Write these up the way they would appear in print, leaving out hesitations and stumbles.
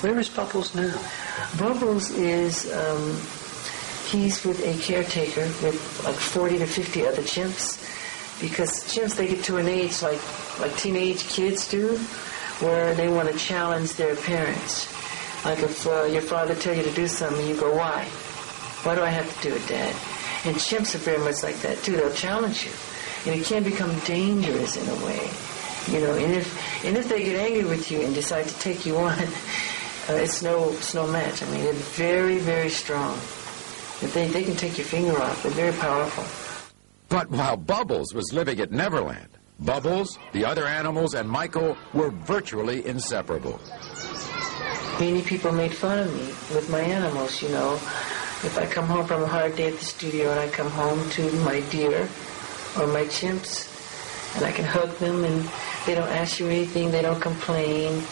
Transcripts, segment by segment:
Where is Bubbles now? Bubbles is, he's with a caretaker with like 40 to 50 other chimps, because chimps, they get to an age like teenage kids do, where they want to challenge their parents. Like if your father tells you to do something, you go, why? Why do I have to do it, Dad? And chimps are very much like that, too. They'll challenge you. And it can become dangerous in a way. You know, and if they get angry with you and decide to take you on, it's no match. I mean, they're very, very strong. If they can take your finger off. They're very powerful. But while Bubbles was living at Neverland, Bubbles, the other animals, and Michael were virtually inseparable. Many people made fun of me with my animals, you know. If I come home from a hard day at the studio and I come home to my deer or my chimps, and I can hug them and they don't ask you anything, they don't complain,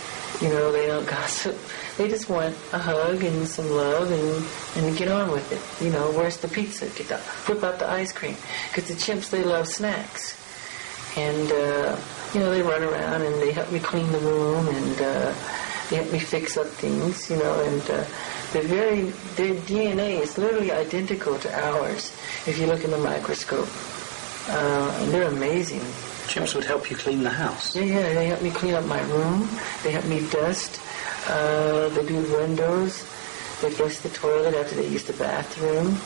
you know, they don't gossip. They just want a hug and some love and get on with it. You know, where's the pizza? Whip out the ice cream. Because the chimps, they love snacks. And, you know, they run around and they help me clean the room and they help me fix up things, you know, and their DNA is literally identical to ours if you look in the microscope. And they're amazing. Chimps would help you clean the house? Yeah, they help me clean up my room. They help me dust. They do the windows. They flush the toilet after they use the bathroom.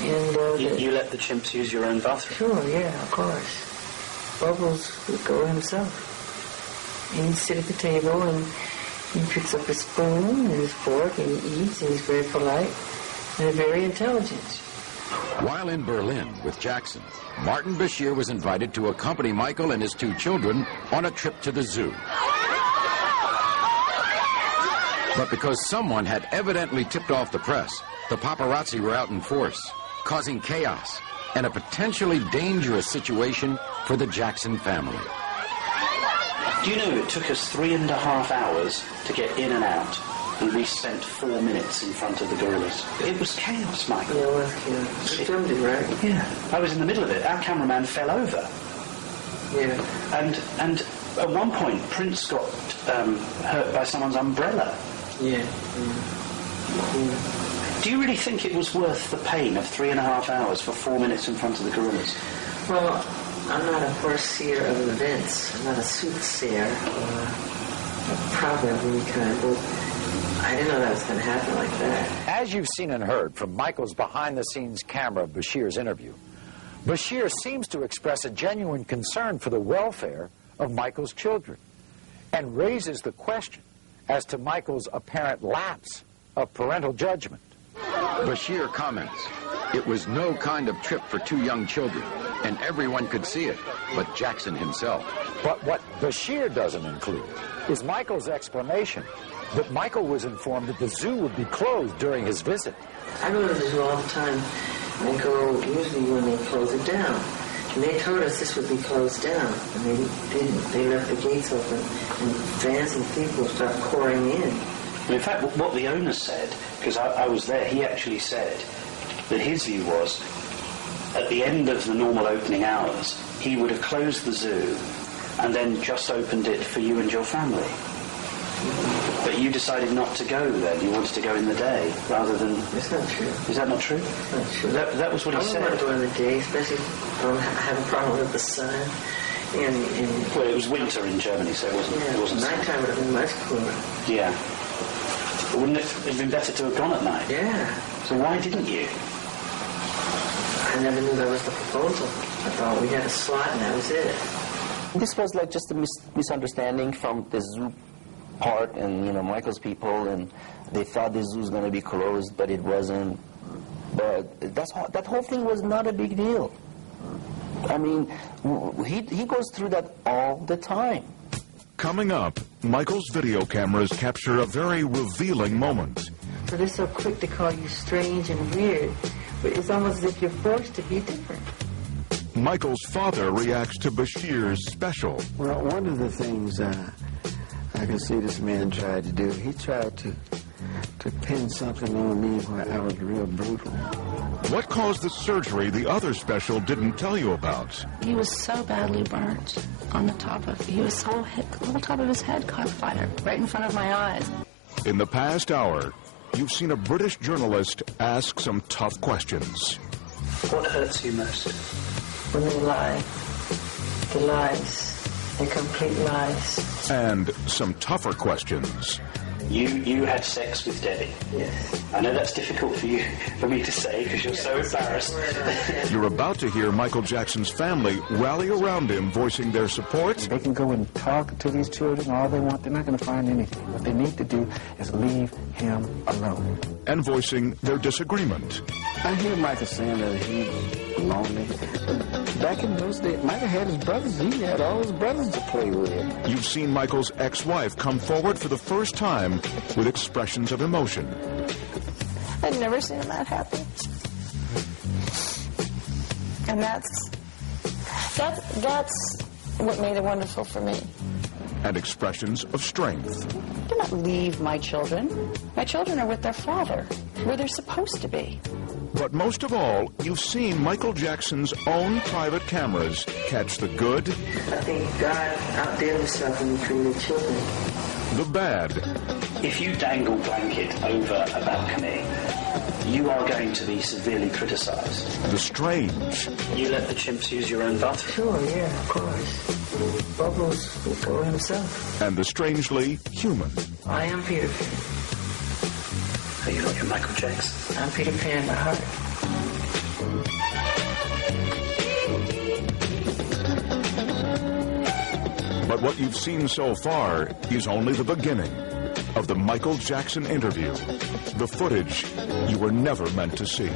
And you let the chimps use your own bathroom? Sure, yeah, of course. Bubbles would go himself. And he'd sit at the table and he picks up his spoon and his fork and he eats, and he's very polite and very intelligent. While in Berlin with Jackson, Martin Bashir was invited to accompany Michael and his two children on a trip to the zoo. But because someone had evidently tipped off the press, the paparazzi were out in force, causing chaos and a potentially dangerous situation for the Jackson family. Do you know it took us 3.5 hours to get in and out, and we spent 4 minutes in front of the gorillas? It was chaos, Michael. Yeah, it was chaos. You filmed it, right? Yeah. I was in the middle of it. Our cameraman fell over. Yeah. And at one point, Prince got hurt by someone's umbrella. Yeah. Do you really think it was worth the pain of 3.5 hours for 4 minutes in front of the gorillas? Well, I'm not a foreseer of events. I'm not a soothsayer or a proverb of any kind, but I didn't know that was going to happen like that. As you've seen and heard from Michael's behind-the-scenes camera of Bashir's interview, Bashir seems to express a genuine concern for the welfare of Michael's children and raises the question as to Michael's apparent lapse of parental judgment. Bashir comments, "It was no kind of trip for two young children, and everyone could see it, but Jackson himself." But what Bashir doesn't include is Michael's explanation that Michael was informed that the zoo would be closed during his visit. I go to the zoo all the time. I go usually when they close it down. And they told us this would be closed down, and they didn't. They left the gates open, and fans and people start pouring in. In fact, what the owner said, because I was there, he actually said that his view was, at the end of the normal opening hours, he would have closed the zoo and then just opened it for you and your family. But you decided not to go then. You wanted to go in the day rather than... It's not true. Is that not true? Not true. That was what he said. I don't want to go in the day, especially if I don't have a problem with the sun. Well, it was winter in Germany, so it wasn't nighttime would have been much cooler. Yeah. But wouldn't it have been better to have gone at night? Yeah. So why didn't you? I never knew that was the proposal. I thought we had a slot and that was it. This was like just a misunderstanding from the zoo part and, you know, Michael's people, and they thought the zoo was going to be closed, but it wasn't. But that whole thing was not a big deal. I mean, he goes through that all the time. Coming up, Michael's video cameras capture a very revealing moment. So they're so quick to call you strange and weird, but it's almost as if you're forced to be different. Michael's father reacts to Bashir's special. Well, one of the things I can see this man tried to do, he tried to pin something on me where I was real brutal. What caused the surgery the other special didn't tell you about? He was so badly burnt on the top of, the whole top of his head caught fire right in front of my eyes. In the past hour, you've seen a British journalist ask some tough questions. What hurts you most? When they lie. The lies. The complete lies. And some tougher questions. You had sex with Debbie. Yes. I know that's difficult for me to say because you're so embarrassed. You're about to hear Michael Jackson's family rally around him, voicing their support. They can go and talk to these children all they want. They're not going to find anything. What they need to do is leave him alone. And voicing their disagreement. I hear Michael saying that he's lonely. Back in those days, Michael had his brothers. He had all his brothers to play with. You've seen Michael's ex-wife come forward for the first time with expressions of emotion. I'd never seen that happen. And that's what made it wonderful for me. And expressions of strength. I do not leave my children. My children are with their father, where they're supposed to be. But most of all, you've seen Michael Jackson's own private cameras catch the good, I think God outdid himself when he created children. the bad, If you dangle blanket over a balcony, you are going to be severely criticised. the strange, You let the chimps use your own bathroom. Sure, yeah, of course. Bubbles will go himself. and the strangely human. I am Peter Pan. Are you not your Michael Jackson? I'm Peter Pan by heart. But what you've seen so far is only the beginning of the Michael Jackson interview, the footage you were never meant to see.